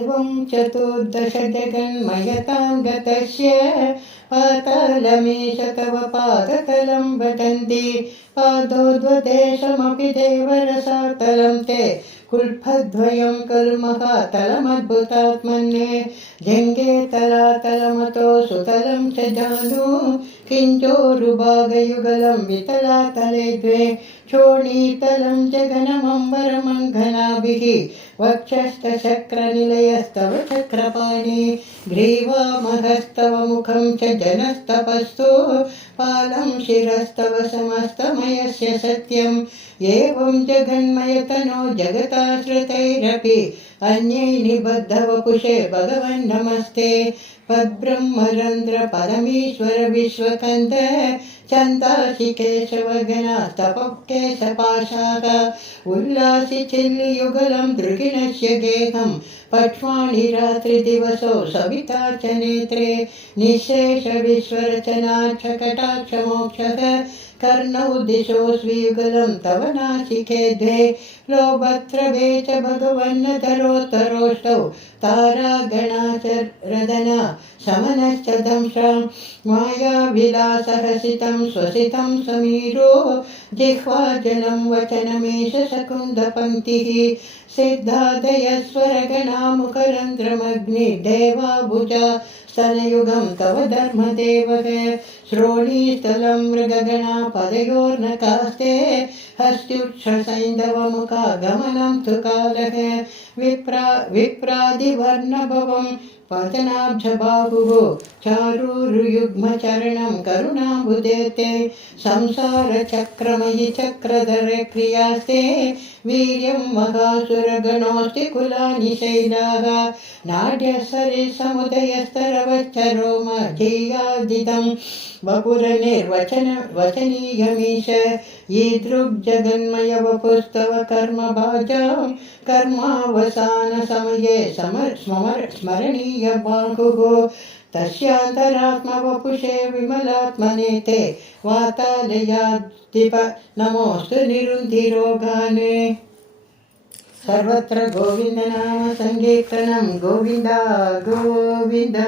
एवं चतुर्दश जगन्मयतां गतस्य पातालमीश तव पादतलं वदन्ति पादोद्वदेशमपि देवरसातलं ते कुल्फद्वयं खलु महातलमद्भुतात्मन्ये जङ्गे तलातलमतो सुतलं च जानु किञ्चोरुभागयुगलं वितलातले द्वे चोणीतलं जगनमम्बरमङ्घनाभिः वक्षस्थचक्रनिलयस्तव चक्रपाणि ग्रीवामहस्तव मुखं च जनस्तपस्तु पालं शिरस्तव समस्तमयस्य सत्यम् एवं जगन्मयतनो जगताश्रितैरपि अन्यै निबद्धवपुषे भगवन् नमस्ते पद्ब्रह्मरन्ध्र परमेश्वर विश्वकन्द चन्दासि केशवगणास्तपः केशपाशाः उल्लासि चिल्लियुगलं दृगिणस्य गेहं पक्ष्वाणि रात्रिदिवसौ सविता च नेत्रे निःशेष विश्वरचनाक्षकटाक्षमोक्षः कर्णौ दिशो स्वीयुगलं तव नासिके द्वे लोभत्रवे च भगवन्नधरोत्तरोष्टौ तारागणाचरदना शमनश्च दंशां मायाविलासहसितं स्वसितं समीरो जिह्वाजनं वचनमेष शकुन्दपङ्क्तिः सिद्धादयस्वरगणा मुखरन्ध्रमग्निदेवाभुजा स्तनयुगं तव धर्मदेवः श्रोणीस्थलं मृगगणा पदयोर्नकास्ते हस्त्युच्छसैन्धवमुखा गमनं तु कालः विप्रादिवर्णभवं पतनाब्जबाहुः चारुरुयुग्मचरणं करुणाम्बुधे ते संसारचक्रमयि चक्रधरे क्रियास्ते वीर्यं महासुरगणोऽस्ति कुलानि शैलाः नाड्यसरिसमुदयस्तरवच्चरो मधीयादिदं वपुरनिर्वचनीयमीश ईदृग्जगन्मय वपुस्तव कर्मभाजां कर्मावसानसमये स्मरणीय बाहुः तस्यान्तरात्मवपुषे विमलात्मने ते वातालयाद्दिप नमोऽस्तु निरुन्धिरोगाने सर्वत्र गोविन्दनाम संकीर्तनं गोविन्द गोविन्द।